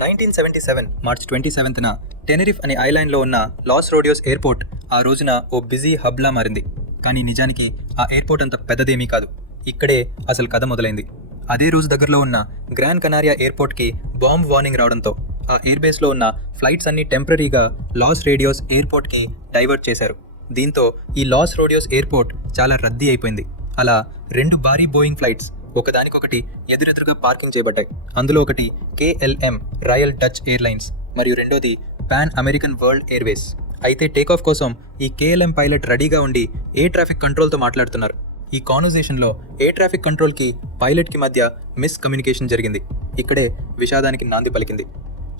Nineteen seventy seven March twenty సెవెంత్న Tenerife అనే ఐలాండ్లో ఉన్న లాస్ రోడియోస్ ఎయిర్పోర్ట్ ఆ రోజున ఓ బిజీ హబ్లా మారింది. కానీ నిజానికి ఆ ఎయిర్పోర్ట్ అంత పెద్దదేమీ కాదు. ఇక్కడే అసలు కథ మొదలైంది. అదే రోజు దగ్గరలో ఉన్న గ్రాండ్ కనారియా ఎయిర్పోర్ట్కి బాంబ్ వార్నింగ్ రావడంతో ఆ ఎయిర్బేస్లో ఉన్న ఫ్లైట్స్ అన్ని టెంపరీగా లాస్ రేడియోస్ ఎయిర్పోర్ట్కి డైవర్ట్ చేశారు. దీంతో ఈ లాస్ రోడియోస్ ఎయిర్పోర్ట్ చాలా రద్దీ అయిపోయింది. అలా రెండు భారీ బోయింగ్ ఫ్లైట్స్ ఒకదానికొకటి ఎదురెదురుగా పార్కింగ్ చేయబడ్డాయి. అందులో ఒకటి కేఎల్ఎం రాయల్ డచ్ ఎయిర్లైన్స్ మరియు రెండోది పాన్ అమెరికన్ వరల్డ్ ఎయిర్వేస్. అయితే టేకాఫ్ కోసం ఈ కేఎల్ఎం పైలట్ రెడీగా ఉండి ఏ ట్రాఫిక్ కంట్రోల్తో మాట్లాడుతున్నారు. ఈ కాన్వర్జేషన్లో ఏ ట్రాఫిక్ కంట్రోల్కి పైలట్కి మధ్య మిస్ కమ్యూనికేషన్ జరిగింది. ఇక్కడే విషాదానికి నాంది పలికింది.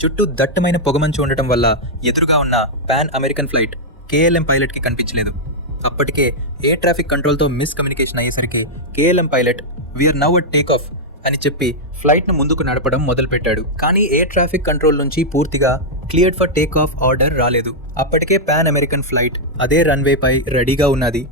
చుట్టూ దట్టమైన పొగమంచు ఉండటం వల్ల ఎదురుగా ఉన్న పాన్ అమెరికన్ ఫ్లైట్ కేఎల్ఎం పైలట్కి కనిపించలేదు. అప్పటికే ఏ ట్రాఫిక్ కంట్రోల్తో మిస్ కమ్యూనికేషన్ అయ్యేసరికి KLM pilot we're now at take off అని చెప్పి ఫ్లైట్ను ముందుకు నడపడం మొదలుపెట్టాడు. కానీ ఎయిర్ ట్రాఫిక్ కంట్రోల్ నుంచి పూర్తిగా cleared for take off order రాలేదు. అప్పటికే పాన్ అమెరికన్ ఫ్లైట్ అదే రన్వేపై రెడీగా ఉన్నది.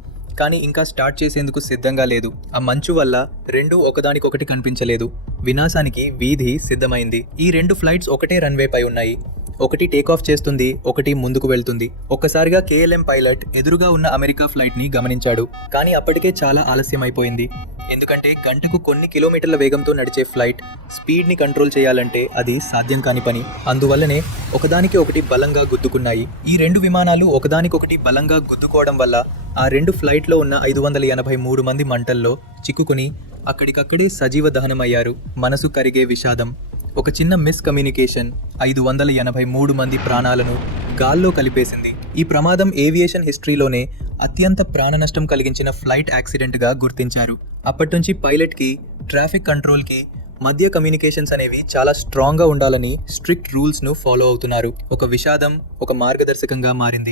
కానీ ఇంకా స్టార్ట్ చేసేందుకు సిద్ధంగా లేదు. ఆ మంచు వల్ల రెండు ఒకదానికొకటి కనిపించలేదు. వినాశానికి వీధి సిద్ధమైంది. ఈ రెండు ఫ్లైట్స్ ఒకటే రన్వేపై ఉన్నాయి. ఒకటి టేక్ ఆఫ్ చేస్తుంది ఒకటి ముందుకు వెళ్తుంది. ఒక్కసారిగా కేఎల్ఎం పైలట్ ఎదురుగా ఉన్న అమెరికా ఫ్లైట్ని గమనించాడు. కానీ అప్పటికే చాలా ఆలస్యం అయిపోయింది ఎందుకంటే గంటకు కొన్ని కిలోమీటర్ల వేగంతో నడిచే ఫ్లైట్ స్పీడ్ని కంట్రోల్ చేయాలంటే అది సాధ్యం కాని పని. అందువల్లనే ఒకదానికి ఒకటి బలంగా గుద్దుకున్నాయి. ఈ రెండు విమానాలు ఒకదానికొకటి బలంగా గుద్దుకోవడం వల్ల ఆ రెండు ఫ్లైట్లో ఉన్న ఐదు వందల ఎనభై మూడు మంది మంటల్లో చిక్కుకుని అక్కడికక్కడే సజీవ దహనమయ్యారు. మనసు కరిగే విషాదం. ఒక చిన్న మిస్ కమ్యూనికేషన్ ఐదు వందల ఎనభై మూడు మంది ప్రాణాలను గాల్లో కలిపేసింది. ఈ ప్రమాదం ఏవియేషన్ హిస్టరీలోనే అత్యంత ప్రాణ నష్టం కలిగించిన ఫ్లైట్ యాక్సిడెంట్గా గుర్తించారు. అప్పటి నుంచి పైలట్కి ట్రాఫిక్ కంట్రోల్కి మధ్య కమ్యూనికేషన్స్ అనేవి చాలా స్ట్రాంగ్గా ఉండాలని స్ట్రిక్ట్ రూల్స్ను ఫాలో అవుతున్నారు. ఒక విషాదం ఒక మార్గదర్శకంగా మారింది.